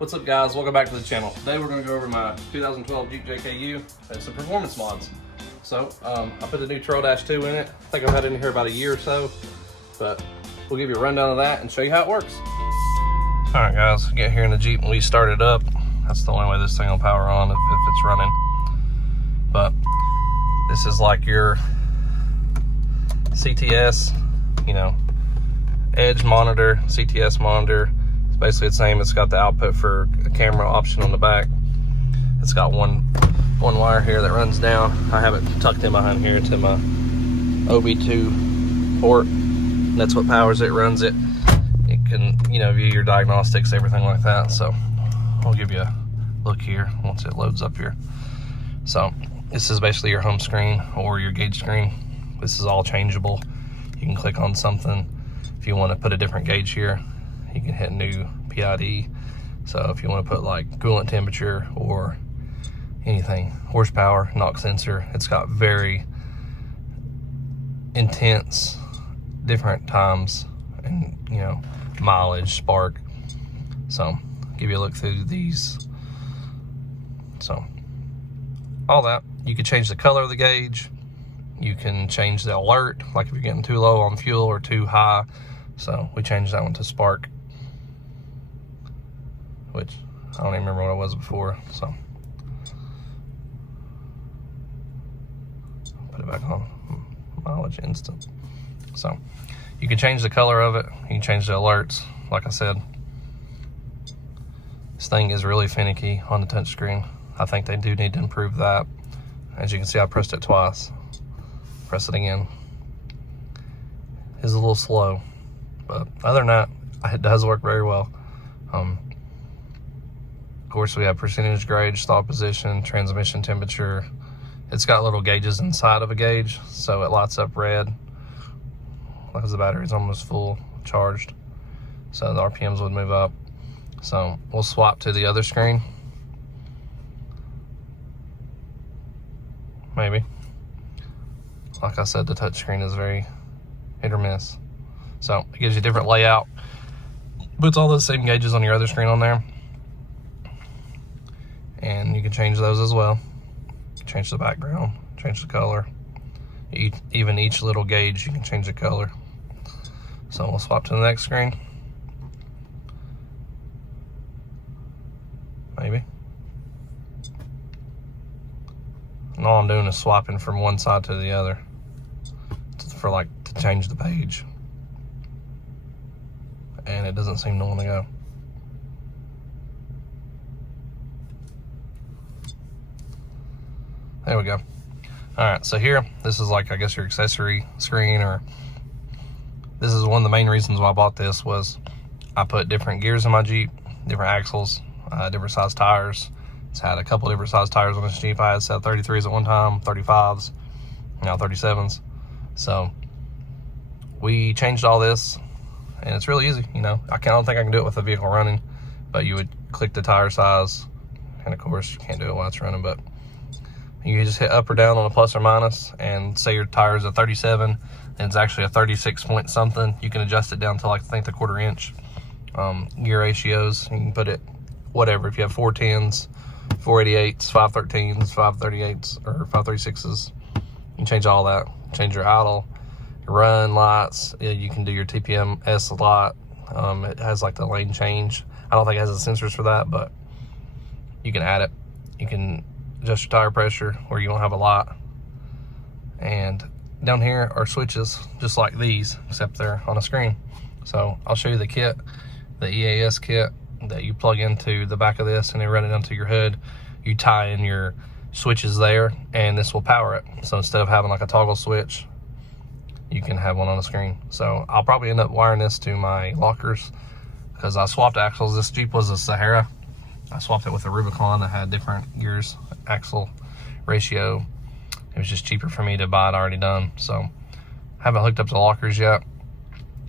What's up guys, welcome back to the channel. Today we're going to go over my 2012 Jeep JKU and some performance mods. So I put the new TrailDash 2 in it. I think I've had it in here about a year or so, but we'll give you a rundown of that and show you how it works. All right guys, get here in the Jeep and we start it up. That's the only way this thing will power on if it's running. But this is like your CTS, you know, edge monitor, CTS monitor. Basically the same. It's got the output for a camera option on the back. It's got one wire here that runs down. I have it tucked in behind here to my OB2 port. That's what powers it, runs it. It can, you know, view your diagnostics, everything like that. So I'll give you a look here once it loads up here. So this is basically your home screen or your gauge screen. This is all changeable. You can click on something if you want to put a different gauge here. You can hit new PID. So if you want to put like coolant temperature or anything, horsepower, knock sensor, it's got very intense different times and, you know, mileage, spark. So give you a look through these. So all that, you can change the color of the gauge. You can change the alert, like if you're getting too low on fuel or too high. So we changed that one to spark, which I don't even remember what it was before. So put it back on mileage instant. So you can change the color of it. You can change the alerts. Like I said, this thing is really finicky on the touchscreen. I think they do need to improve that. As you can see, I pressed it twice. Press it again. It's a little slow, but other than that, it does work very well. Of course, we have percentage gauge, stall position, transmission temperature. It's got little gauges inside of a gauge, so it lights up red because the battery's almost full charged. So the RPMs would move up. So we'll swap to the other screen. Maybe. Like I said, the touch screen is very hit or miss. So it gives you a different layout. Puts all those same gauges on your other screen on there. And you can change those as well. Change the background, change the color. Even each little gauge, you can change the color. So we'll swap to the next screen. Maybe. And all I'm doing is swapping from one side to the other to change the page. And it doesn't seem to want to go. There we go. All right, so here, this is like, I guess, your accessory screen, or this is one of the main reasons why I bought this. Was I put different gears in my Jeep, different axles, different size tires. It's had a couple different size tires on this Jeep. I had set 33s at one time, 35s, now 37s. So we changed all this, and it's really easy. You know, I don't think I can do it with the vehicle running, but you would click the tire size, and of course you can't do it while it's running, but you can just hit up or down on a plus or minus, and say your tire is a 37 and it's actually a 36 point something. You can adjust it down to, like, I think, the 1/4 inch. Gear ratios, you can put it whatever. If you have 410s, 488s, 513s, 538s, or 536s, you can change all that. Change your idle, your run lights. Yeah, you can do your TPMS light. It has like the lane change. I don't think it has the sensors for that, but you can add it. You can adjust your tire pressure where you don't have a light. And down here are switches just like these, except they're on a screen. So I'll show you the kit, the EAS kit that you plug into the back of this, and they run it onto your hood. You tie in your switches there, and this will power it. So instead of having like a toggle switch, you can have one on the screen. So I'll probably end up wiring this to my lockers, because I swapped axles. This Jeep was a Sahara. I swapped it with a Rubicon that had different gears, axle ratio. It was just cheaper for me to buy it already done. So haven't hooked up the lockers yet.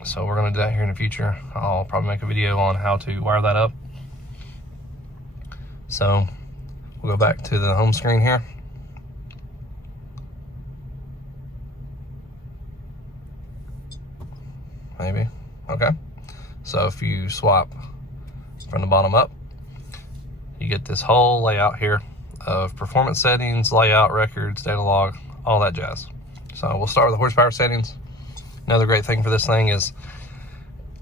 So we're gonna do that here in the future. I'll probably make a video on how to wire that up. So we'll go back to the home screen here. Maybe, okay. So if you swap from the bottom up, you get this whole layout here of performance settings, layout, records, data log, all that jazz. So we'll start with the horsepower settings. Another great thing for this thing is,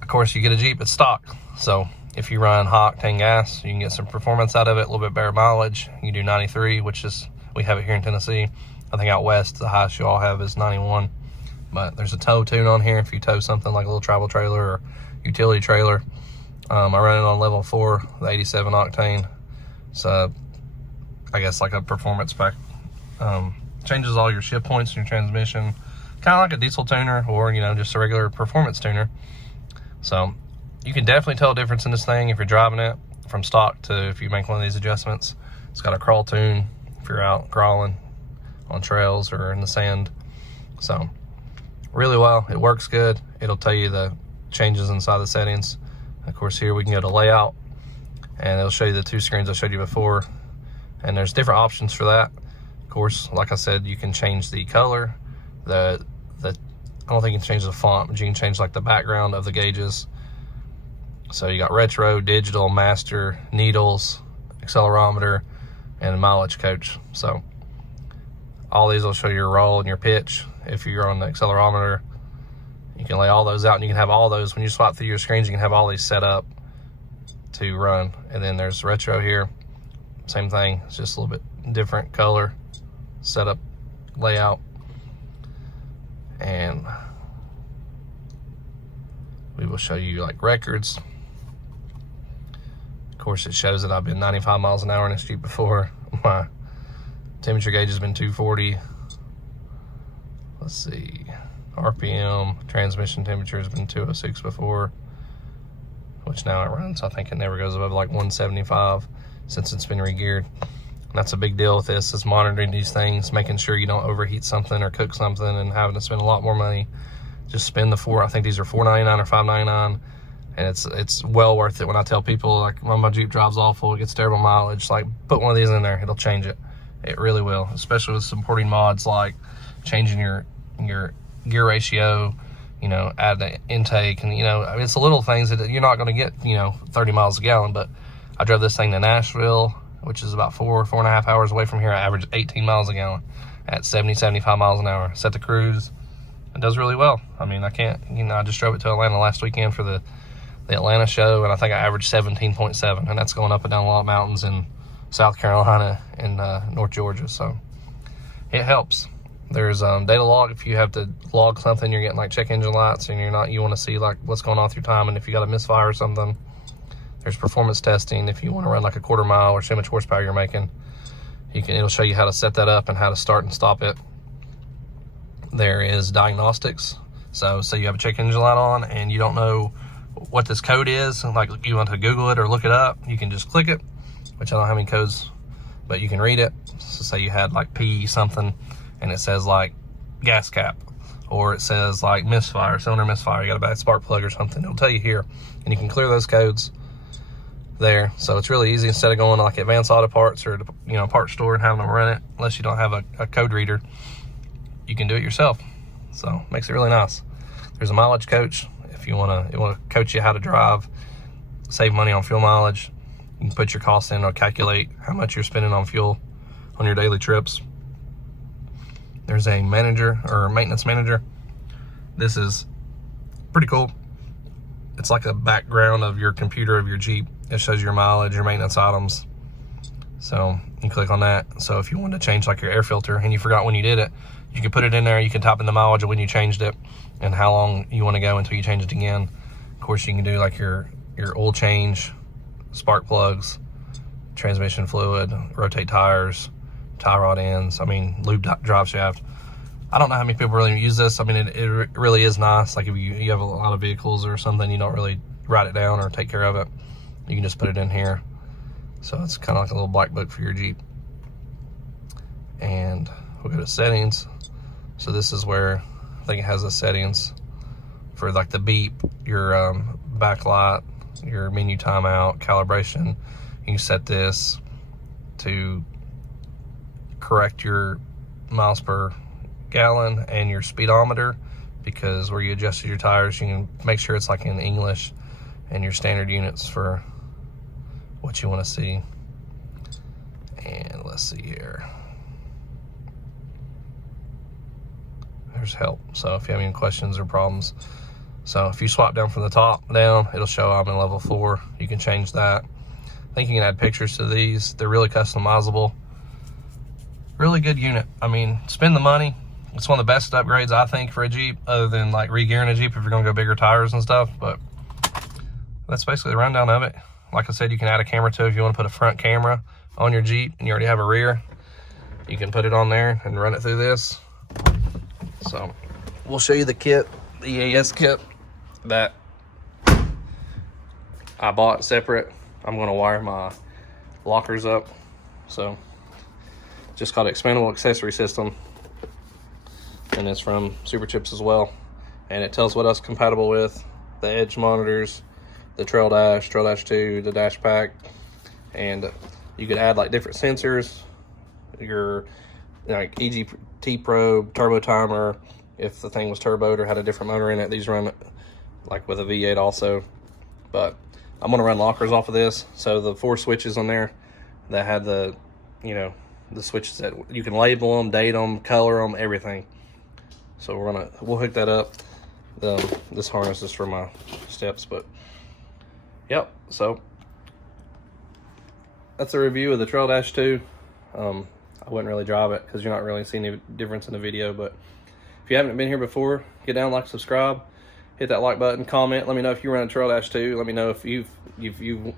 of course, you get a Jeep, it's stock. So if you run high octane gas, you can get some performance out of it, a little bit better mileage. You do 93, which is, we have it here in Tennessee. I think out west, the highest you all have is 91. But there's a tow tune on here if you tow something like a little travel trailer or utility trailer. I run it on level 4, the 87 octane. So I guess like a performance pack. Changes all your shift points in your transmission, kind of like a diesel tuner or, you know, just a regular performance tuner. So you can definitely tell a difference in this thing if you're driving it from stock to if you make one of these adjustments. It's got a crawl tune if you're out crawling on trails or in the sand. So really well, it works good. It'll tell you the changes inside the settings. Of course, here we can go to layout and it'll show you the 2 screens I showed you before, and there's different options for that. Of course, like I said, you can change the color, I don't think you can change the font, but you can change like the background of the gauges. So you got retro, digital, master, needles, accelerometer, and mileage coach. So all these will show your roll and your pitch. If you're on the accelerometer, you can lay all those out, and you can have all those, when you swap through your screens, you can have all these set up to run. And then there's retro here, same thing, it's just a little bit different color, setup, layout. And we will show you like records. Of course, it shows that I've been 95 miles an hour in this Jeep before. My temperature gauge has been 240. Let's see, RPM, transmission temperature has been 206 before, which now it runs, I think it never goes above like 175 since it's been re-geared. That's a big deal with this, is monitoring these things, making sure you don't overheat something or cook something and having to spend a lot more money. Just spend the I think these are $4.99 or $5.99, and it's well worth it. When I tell people, like, when my Jeep drives awful, it gets terrible mileage, like, put one of these in there, it'll change it. It really will, especially with supporting mods like changing your gear ratio, you know, add the intake, and, you know, I mean, it's the little things that you're not going to get, you know, 30 miles a gallon. But I drove this thing to Nashville, which is about 4.5 hours away from here. I averaged 18 miles a gallon at 75 miles an hour. Set the cruise. It does really well. I mean, I can't, you know, I just drove it to Atlanta last weekend for the Atlanta show, and I think I averaged 17.7, and that's going up and down a lot of mountains in South Carolina and North Georgia. So it helps. There's data log if you have to log something, you're getting like check engine lights and you want to see like what's going on through time, and if you got a misfire or something. There's performance testing if you want to run like a quarter mile or see how much horsepower you're making. It'll show you how to set that up and how to start and stop it. There is diagnostics. So say you have a check engine light on and you don't know what this code is, and like you want to Google it or look it up, you can just click it, which I don't have any codes, but you can read it. So say you had like P something, and it says like gas cap, or it says like misfire, cylinder misfire, you got a bad spark plug or something, it'll tell you here, and you can clear those codes there. So it's really easy. Instead of going to like Advanced Auto Parts or, you know, parts store and having them run it, unless you don't have a code reader, you can do it yourself. So makes it really nice. There's a mileage coach if you want to coach you how to drive, save money on fuel mileage. You can put your cost in or calculate how much you're spending on fuel on your daily trips. There's a manager or maintenance manager. This is pretty cool. It's like a background of your computer of your Jeep. It shows your mileage, your maintenance items. So you click on that. So if you want to change like your air filter and you forgot when you did it, you can put it in there. You can type in the mileage of when you changed it and how long you want to go until you change it again. Of course, you can do like your oil change, spark plugs, transmission fluid, rotate tires, tie rod ends, I mean, lube drive shaft. I don't know how many people really use this. I mean, it really is nice. Like if you have a lot of vehicles or something, you don't really write it down or take care of it, you can just put it in here. So it's kind of like a little black book for your Jeep. And we'll go to settings. So this is where I think it has the settings for like the beep, your backlight, your menu timeout, calibration. You can set this to correct your miles per gallon and your speedometer, because where you adjusted your tires, you can make sure it's like in English and your standard units for what you want to see. let's see here. There's help. So if you have any questions or problems. So if you swap down from the top down, it'll show I'm in level 4. You can change that. I think you can add pictures to these. They're really customizable. Really good unit. I mean, spend the money. It's one of the best upgrades, I think, for a Jeep, other than like re-gearing a Jeep if you're gonna go bigger tires and stuff. But that's basically the rundown of it. Like I said, you can add a camera to it if you want to put a front camera on your Jeep and you already have a rear. You can put it on there and run it through this. So we'll show you the kit, the EAS kit that I bought separate. I'm gonna wire my lockers up. So just called expandable accessory system, and it's from SuperChips as well, and it tells what else compatible with the edge monitors, the TrailDash, TrailDash 2, the dash pack, and you could add like different sensors, your like EGT probe, turbo timer, if the thing was turboed or had a different motor in it. These run like with a V8 also, but I'm gonna run lockers off of this. So the 4 switches on there that had the, you know, the switches that you can label them, date them, color them, everything. So we'll hook that up. This harness is for my steps, but yep. So that's a review of the TrailDash 2. I wouldn't really drive it because you're not really seeing any difference in the video, but if you haven't been here before, get down, like, subscribe, hit that like button, comment. Let me know if you run a TrailDash 2. Let me know if you've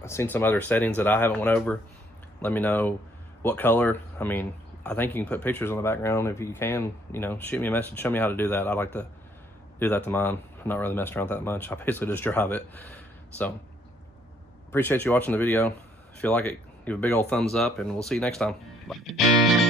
seen some other settings that I haven't went over. Let me know what color. I mean, I think you can put pictures on the background if you can. You know, shoot me a message, show me how to do that. I like to do that to mine. I'm not really messing around that much. I basically just drive it. So appreciate you watching the video. If you like it, give a big old thumbs up, and we'll see you next time. Bye.